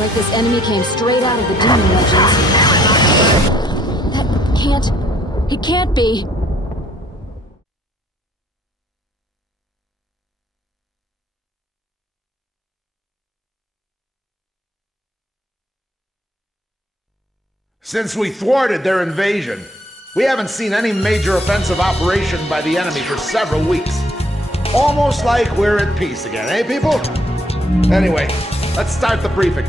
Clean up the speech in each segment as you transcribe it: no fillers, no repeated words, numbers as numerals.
It's like this enemy came straight out of the Demon Legends. That can't... It can't be. Since we thwarted their invasion, we haven't seen any major offensive operation by the enemy for several weeks. Almost like we're at peace again, eh, people? Anyway, let's start the briefing.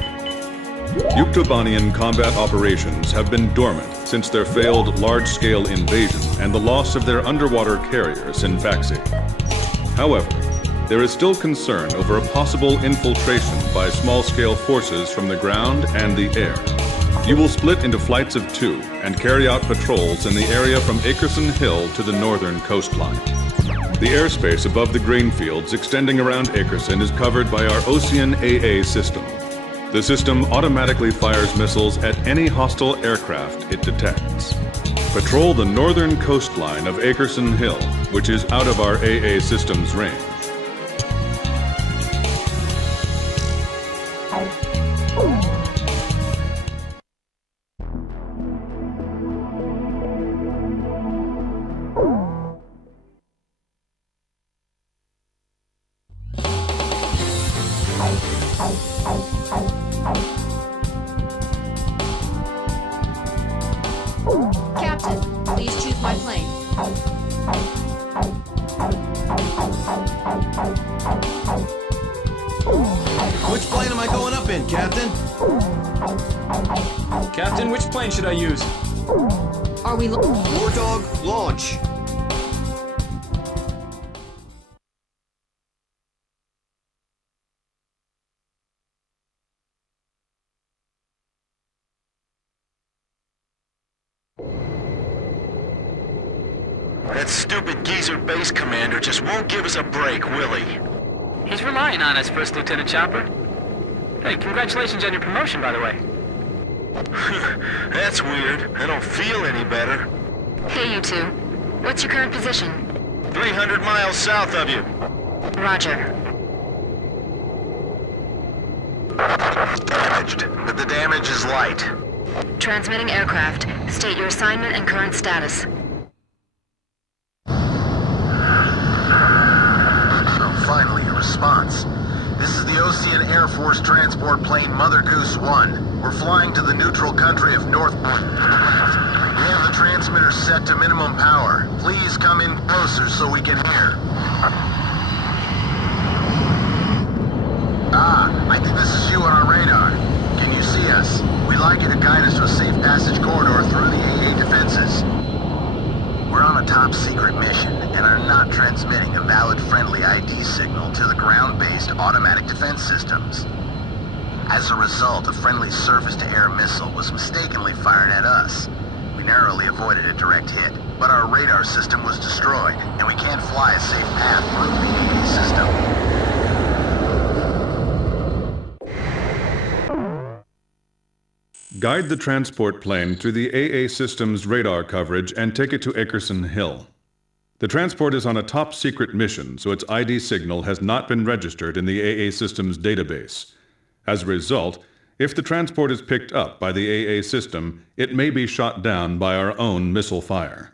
Yuktobanian combat operations have been dormant since their failed large-scale invasion and the loss of their underwater carriers in Faxi. However, there is still concern over a possible infiltration by small-scale forces from the ground and the air. You will split into flights of 2 and carry out patrols in the area from Akerson Hill to the northern coastline. The airspace above the grain fields extending around Akerson is covered by our Ocean AA system. The system automatically fires missiles at any hostile aircraft it detects. Patrol the northern coastline of Akerson Hill, which is out of our AA system's range. Captain, please choose my plane. Which plane am I going up in, Captain? Captain, which plane should I use? Are we War Dog, launch. That stupid geezer base commander just won't give us a break, will he? He's relying on us, First Lieutenant Chopper. Hey, congratulations on your promotion, by the way. That's weird. I don't feel any better. Hey, you two. What's your current position? 300 miles south of you. Roger. Damaged, but the damage is light. Transmitting aircraft. State your assignment and current status. Finally, a response. This is the Ocean Air Force transport plane Mother Goose 1. We're flying to the neutral country of North... We have the transmitter set to minimum power. Please come in closer so we can hear. I think this is you on our radar. Can you see us? We'd like you to guide us to a safe passage corridor through the AA defenses. We're on a top-secret mission and are not transmitting a valid friendly ID signal to the ground-based automatic defense systems. As a result, a friendly surface-to-air missile was mistakenly fired at us. We narrowly avoided a direct hit, but our radar system was destroyed, and we can't fly a safe path through the AA system. Guide the transport plane through the AA system's radar coverage and take it to Akerson Hill. The transport is on a top-secret mission, so its ID signal has not been registered in the AA system's database. As a result, if the transport is picked up by the AA system, it may be shot down by our own missile fire.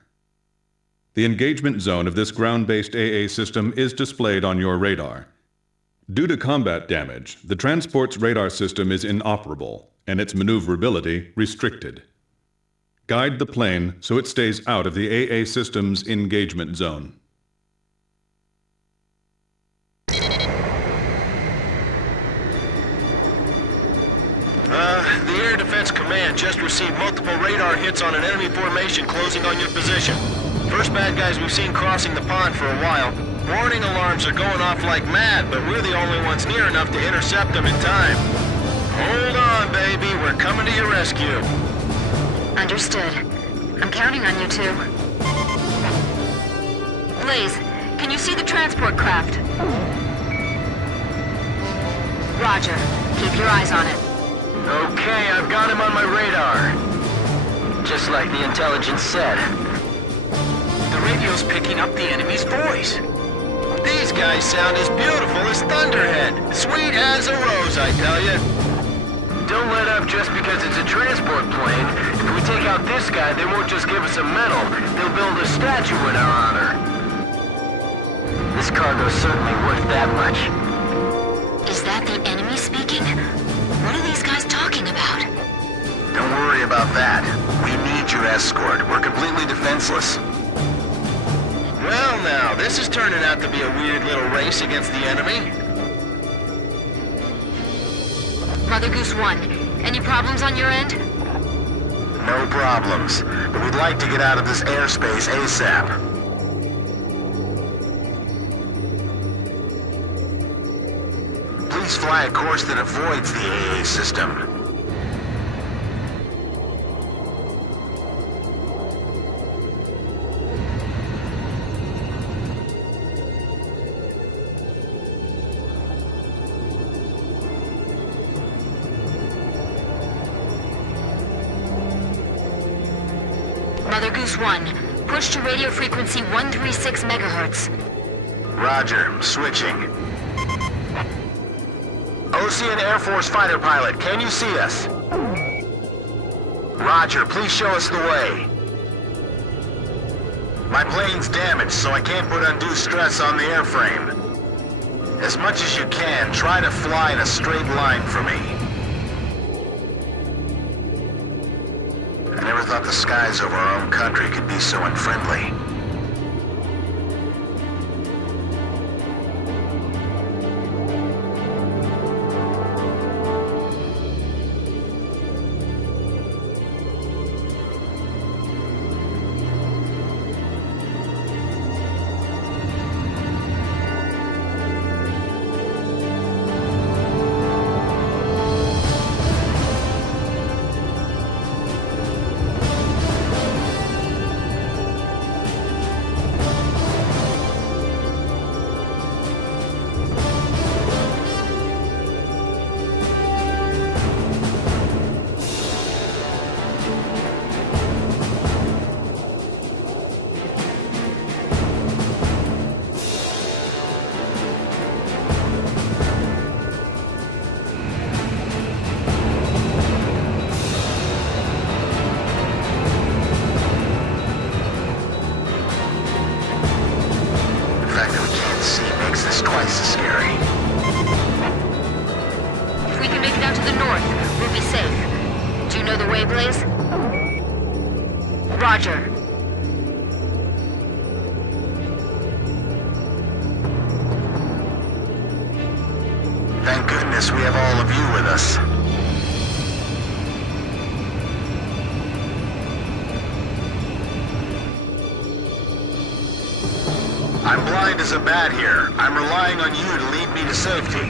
The engagement zone of this ground-based AA system is displayed on your radar. Due to combat damage, the transport's radar system is inoperable, and its maneuverability restricted. Guide the plane so it stays out of the AA system's engagement zone. The Air Defense Command just received multiple radar hits on an enemy formation closing on your position. First bad guys we've seen crossing the pond for a while. Warning alarms are going off like mad, but we're the only ones near enough to intercept them in time. Hold on, baby. We're coming to your rescue. Understood. I'm counting on you two. Blaze, can you see the transport craft? Roger. Keep your eyes on it. Okay, I've got him on my radar. Just like the intelligence said. The radio's picking up the enemy's voice. These guys sound as beautiful as Thunderhead. Sweet as a rose, I tell you. plane. If we take out this guy, they won't just give us a medal. They'll build a statue in our honor. This cargo's certainly worth that much. Is that the enemy speaking? What are these guys talking about? Don't worry about that. We need your escort. We're completely defenseless. Well now, this is turning out to be a weird little race against the enemy. Mother Goose 1, any problems on your end? No problems. But we'd like to get out of this airspace ASAP. Please fly a course that avoids the AA system. Mother Goose 1, push to radio frequency 136 megahertz. Roger, switching. Ocean Air Force fighter pilot, can you see us? Roger, please show us the way. My plane's damaged, so I can't put undue stress on the airframe. As much as you can, try to fly in a straight line for me. I never thought the skies over our own country could be so unfriendly. Twice as scary. If we can make it out to the north, we'll be safe. Do you know the way, Blaze? Roger. Thank goodness we have all of you with us. I'm blind as a bat here. I'm relying on you to lead me to safety.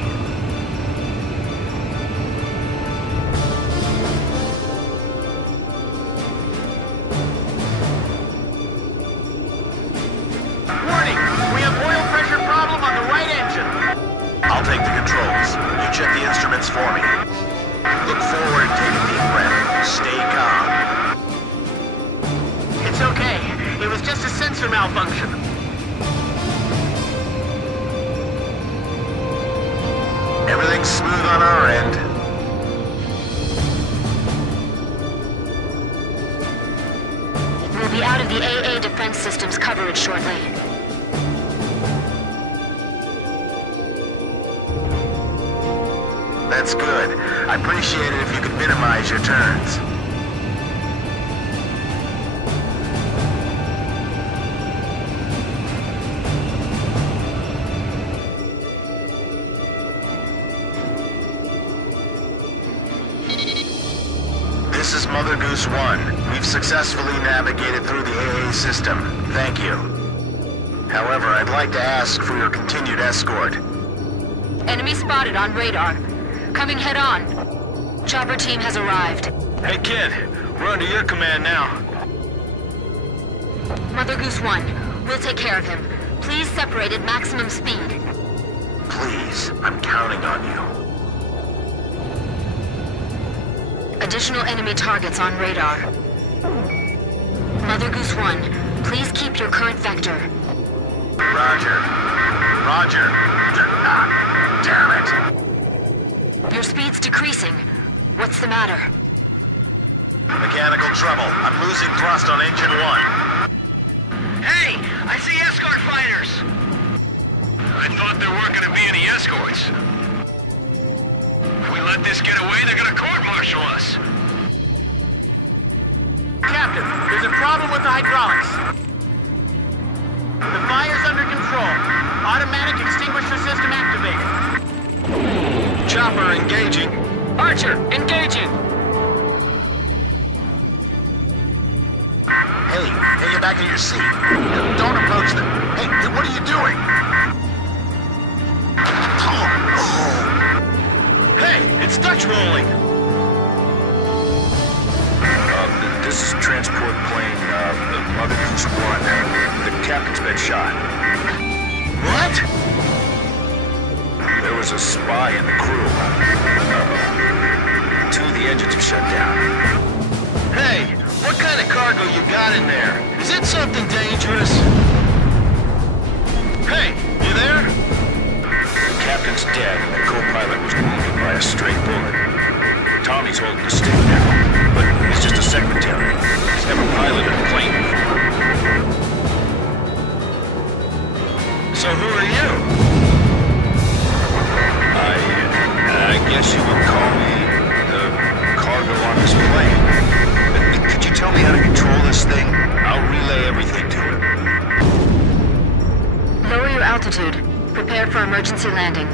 Warning! We have oil pressure problem on the right engine. I'll take the controls. You check the instruments for me. Look forward and take a deep breath. Stay calm. It's okay. It was just a sensor malfunction. Everything's smooth on our end. We'll be out of the AA defense system's coverage shortly. That's good. I appreciate it if you could minimize your turns. This is Mother Goose 1. We've successfully navigated through the AA system. Thank you. However, I'd like to ask for your continued escort. Enemy spotted on radar. Coming head on. Chopper team has arrived. Hey kid, we're under your command now. Mother Goose 1, we'll take care of him. Please separate at maximum speed. Please, I'm counting on you. Additional enemy targets on radar. Mother Goose 1, please keep your current vector. Roger. Roger. Damn it. Your speed's decreasing. What's the matter? Mechanical trouble. I'm losing thrust on engine 1. Hey, I see escort fighters. I thought there weren't going to be any escorts. If we let this get away, they're going to court-martial us. Captain, there's a problem with the hydraulics. The fire's under control. Automatic extinguisher system activated. Chopper engaging. Archer, engaging. Hey, get back in your seat. Don't approach them. Hey, what are you doing? Hey, it's Dutch rolling. This is transport plane, Mother Goose 1. The captain's been shot. What? There was a spy in the crew. Two of the engines have shut down. Hey, what kind of cargo you got in there? Is it something dangerous? Hey, you there? The captain's dead and the co-pilot was wounded by a stray bullet. Tommy's holding the stick now, but he's just a secretary. He's never piloted a plane before. So who are you? I guess you would call me the cargo on this plane. Could you tell me how to control this thing? I'll relay everything to it. Lower your altitude. Prepare for emergency landing.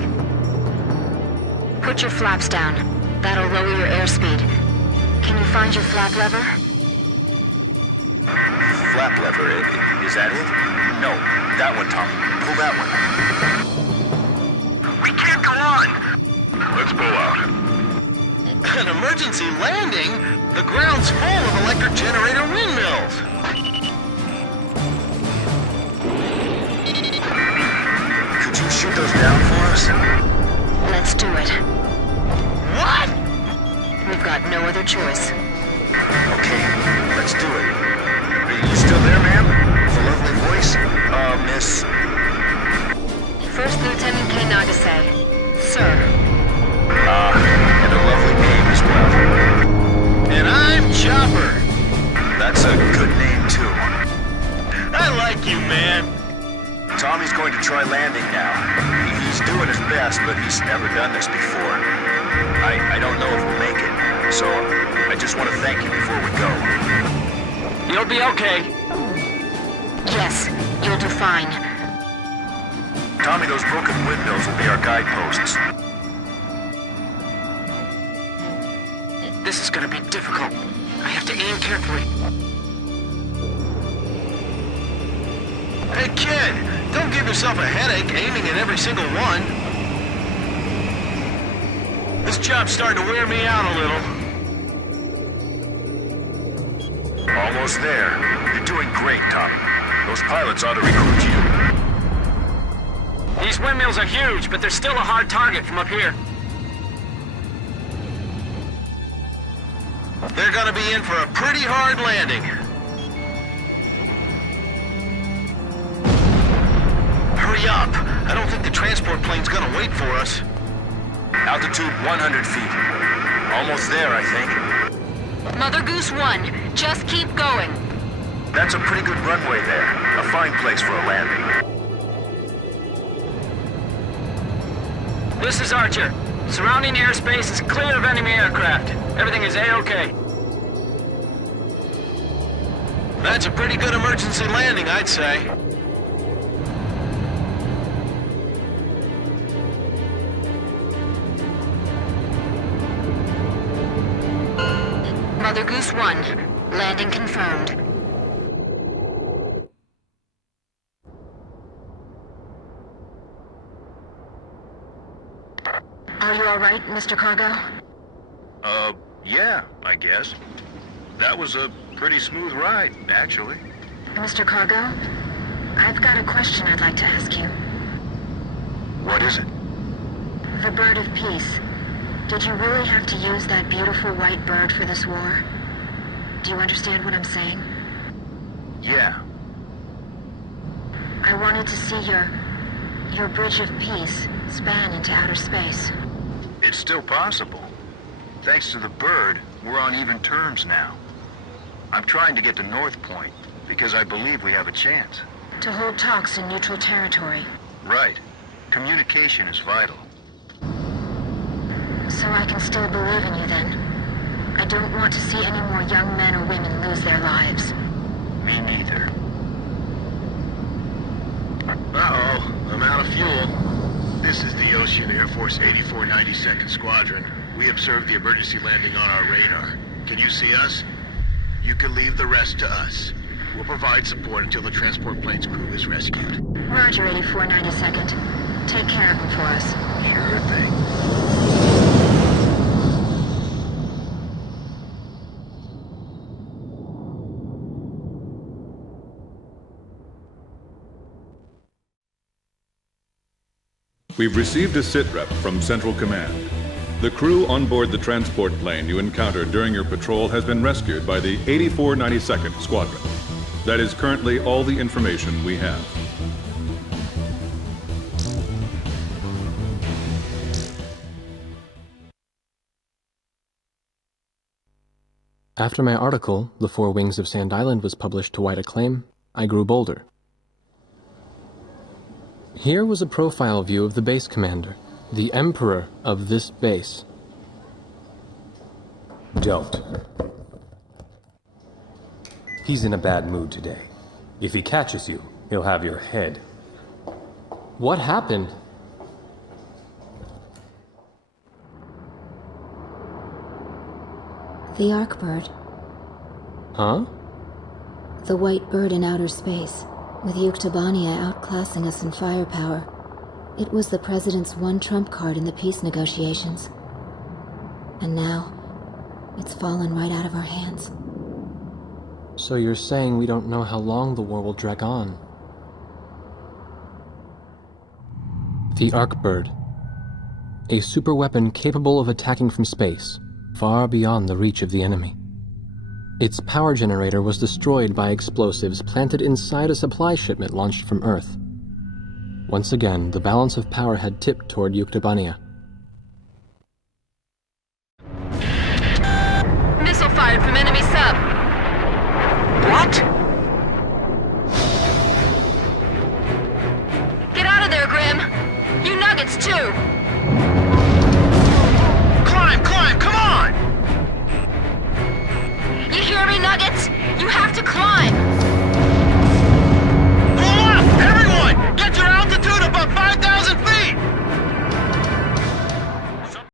Put your flaps down. That'll lower your airspeed. Can you find your flap lever? Flap lever, is that it? No, that one, Tommy. Pull that one. We can't go on! Let's pull out. An emergency landing? The ground's full of electric generator windmills. Could you shoot those down for us? Let's do it. What? We've got no other choice. Okay, let's do it. Are you still there, ma'am? With a lovely voice? Miss... First Lieutenant K. Nagase. Sir. And a lovely name as well. And I'm Chopper. That's a good name, too. I like you, man. Tommy's going to try landing now. He's doing his best, but he's never done this before. I don't know if we'll make it, so I just want to thank you before we go. You'll be okay. Yes, you'll do fine. Tommy, those broken windmills will be our guideposts. This is gonna be difficult. I have to aim carefully. Hey, kid, don't give yourself a headache aiming at every single one. This job's starting to wear me out a little. Almost there. You're doing great, Tommy. Those pilots ought to recruit you. These windmills are huge, but they're still a hard target from up here. They're gonna be in for a pretty hard landing. Hurry up. I don't think the transport plane's gonna wait for us. Altitude 100 feet. Almost there, I think. Mother Goose 1, just keep going. That's a pretty good runway there. A fine place for a landing. This is Archer. Surrounding airspace is clear of enemy aircraft. Everything is A-OK. That's a pretty good emergency landing, I'd say. Mother Goose 1, landing confirmed. Are you all right, Mr. Cargo? Yeah, I guess. That was a pretty smooth ride, actually. Mr. Cargo, I've got a question I'd like to ask you. What is it? The bird of peace. Did you really have to use that beautiful white bird for this war? Do you understand what I'm saying? Yeah. I wanted to see your bridge of peace span into outer space. It's still possible. Thanks to the bird, we're on even terms now. I'm trying to get to North Point, because I believe we have a chance. To hold talks in neutral territory. Right. Communication is vital. So I can still believe in you then. I don't want to see any more young men or women lose their lives. Me neither. Uh-oh, I'm out of fuel. This is the Ocean Air Force 8492nd Squadron. We observed the emergency landing on our radar. Can you see us? You can leave the rest to us. We'll provide support until the transport plane's crew is rescued. Roger, 8492nd. Take care of him for us. Sure thing. We've received a sitrep from Central Command. The crew on board the transport plane you encountered during your patrol has been rescued by the 8492nd Squadron. That is currently all the information we have. After my article, The Four Wings of Sand Island, was published to wide acclaim, I grew bolder. Here was a profile view of the base commander, the emperor of this base. Don't. He's in a bad mood today. If he catches you, he'll have your head. What happened? The Arkbird. Huh? The white bird in outer space, with Yuktobania outclassing us in firepower. It was the President's one trump card in the peace negotiations. And now, it's fallen right out of our hands. So you're saying we don't know how long the war will drag on? The Arkbird. A superweapon capable of attacking from space, far beyond the reach of the enemy. Its power generator was destroyed by explosives planted inside a supply shipment launched from Earth. Once again, the balance of power had tipped toward Yuktobania. Missile fired from enemy sub. What?